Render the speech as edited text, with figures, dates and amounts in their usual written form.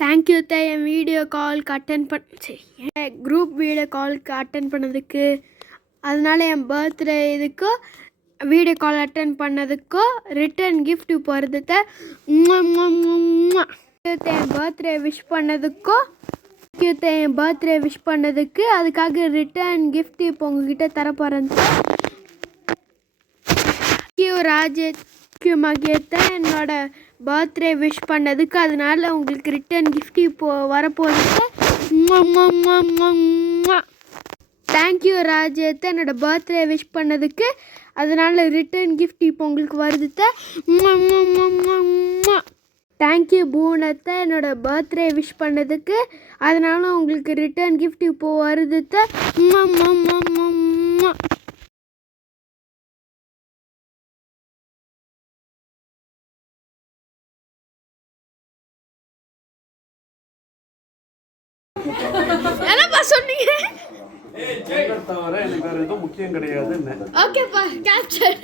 Thank you அத்தை என் video காலுக்கு என் குரூப் வீடியோ காலுக்கு அட்டன் பண்ணதுக்கு. அதனால என் பர்த்டே இதுக்கு வீடியோ கால் அட்டன் பண்ணதுக்கோ ரிட்டர்ன் கிஃப்ட் போகிறதுக்கு என் பர்த்டே விஷ் பண்ணதுக்கோ என் பர்த்டே விஷ் பண்ணதுக்கு அதுக்காக ரிட்டர்ன் கிஃப்ட் இப்போ உங்ககிட்ட தரப்போகிறேன். ராஜேஷ்க்கு மகியத்தை என்னோட பர்த்டே விஷ் பண்ணதுக்கு அதனால உங்களுக்கு ரிட்டர்ன் கிஃப்ட் இப்போது வரப்போகுது. தேங்க்யூ ராஜேத்தை என்னோட பர்த்டே விஷ் பண்ணதுக்கு அதனால ரிட்டர்ன் கிஃப்ட் இப்போ உங்களுக்கு வருது. தேங்க்யூ பூனத்தை என்னோட பர்த்டே விஷ் பண்ணதுக்கு அதனால உங்களுக்கு ரிட்டர்ன் கிஃப்ட் இப்போது வருது. என்னப்பா சொன்னீங்க? தவிர எனக்கு வேற எதுவும் முக்கியம் கிடையாது. ஓகேப்பா கேப்சர்.